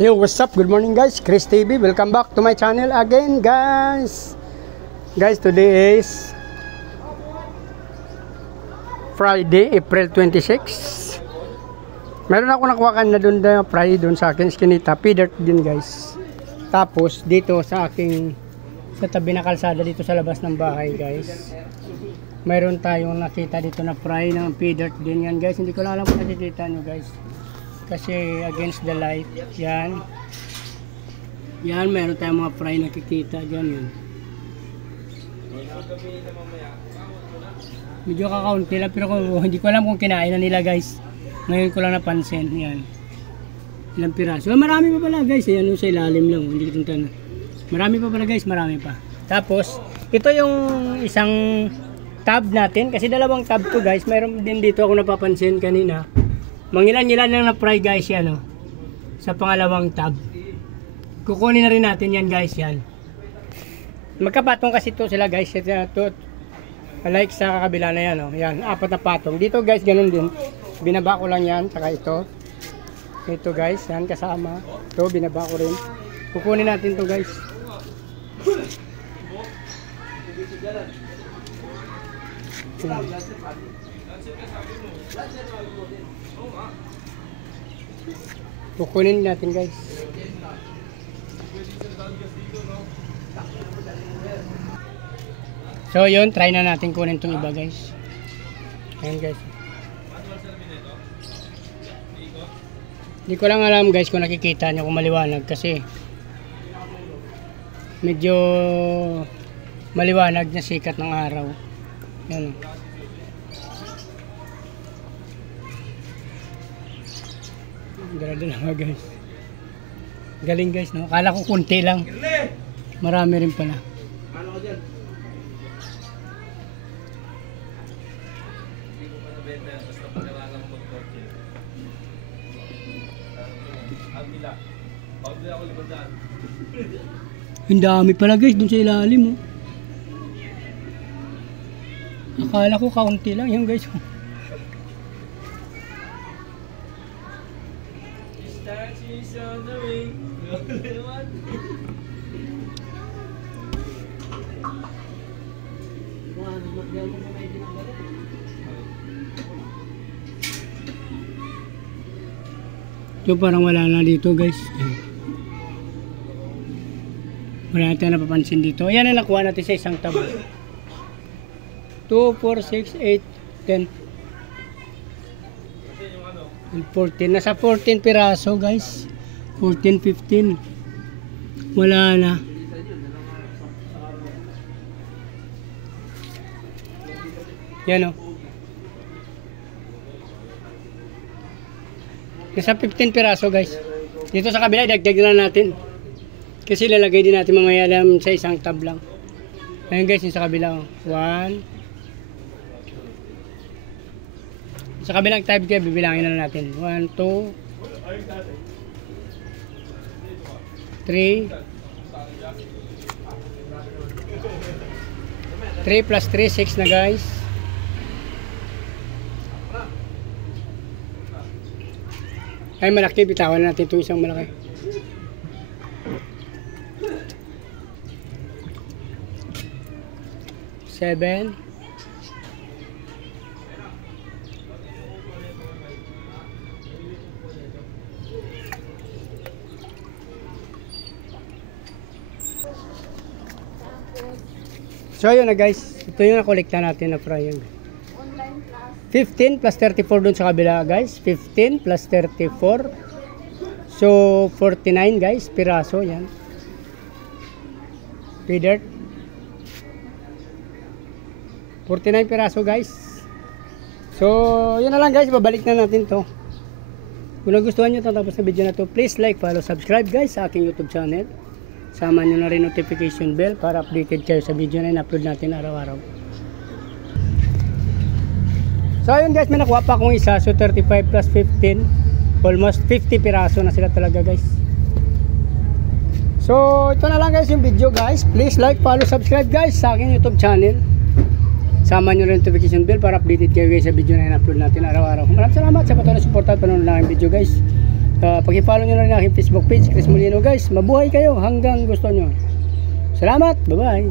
Yo, what's up? Good morning guys, Chris TV. Welcome back to my channel again guys. Guys, today is Friday, April 26. Meron ako nakuha na doon na Friday doon sa akin, Eskinita, P-dirt din guys. Tapos dito sa aking sa tabi na kalsada dito sa labas ng bahay guys, mayroon tayong nakita dito na fry ng P-dirt din yan guys. Hindi ko lang alam kung nakikita nyo guys, kasi against the light. Yan, meron tayong mga fry nakikita dyan. Yan, medyo kakaunti lang, pero hindi ko alam kung kinain na nila guys. Ngayon ko lang napansin. Yan, ilang piraso. Marami pa pala guys. Yan sa ilalim lang, hindi ko tuntan. Marami pa pala guys, marami pa. Tapos ito yung isang tab natin, kasi dalawang tab to guys. Mayroon din dito ako napapansin kanina, mangilan-ilan lang na fry guys. Yan sa pangalawang tab. Kukunin na rin natin yan guys. Yan, magkapatong kasi to sila guys. Ito like sa kabila na yan. Yan, apat na patong. Dito guys, ganun din. Binaba ko lang yan. Saka ito guys, yan kasama. Ito binaba ko rin. Kukunin natin to guys. Kukunin natin guys. So yun, try na natin kunin itong iba guys. Ayan guys. Hindi ko lang alam guys kung nakikita nyo, kung maliwanag, kasi medyo maliwanag na sikat ng araw. Yan. Grado lang guys. Galing guys, no? Akala ko kunti lang. Marami rin pala. Ang dami pala guys dun sa ilalim. Akala ko kaunti lang yan guys. So parang wala na dito guys. Wala natin napapansin dito. Ayan na nakuha natin sa isang tabo. 2, 4, 6, 8, 10 14. Nasa 14 piraso guys. 14, 15. Wala na. Yan o. Nasa 15 piraso guys. Dito sa kabila, dagdag na natin, kasi lalagay din natin mamaya lang sa isang tab lang. Ayun guys, yung sa kabila. 1. Sa kabilang tab kaya bibilangin na natin. 1, 2, 3. 3 plus 3, 6 na guys. Ay malaki, bitawan natin itong isang malaki. Seven. So yun na guys, ito yung nakolekta natin na fry. 15 plus 34 dun sa kabila guys. 15 plus 34. So 49 guys, piraso yan. P-dirt. 49 piraso guys. So yun na lang guys, babalik na natin to. Kung nagustuhan nyo tatapos na video na to, please like, follow, subscribe guys sa aking YouTube channel. Sama nyo na rin notification bell para updated kayo sa video na in-upload natin araw-araw. So ayun guys, may nakuha pa akong isa. So 35 plus 15, almost 50 piraso na sila talaga guys. So ito na lang guys yung video guys. Please like, follow, subscribe guys sa aking YouTube channel. Sama nyo rin notification bell para updated kayo guys sa video na in-upload natin araw-araw. Maraming salamat sa patuloy na suporta at panonood ng video guys. Pag-follow nyo na rin aking Facebook page, Chris Molino guys. Mabuhay kayo hanggang gusto nyo. Salamat, bye bye.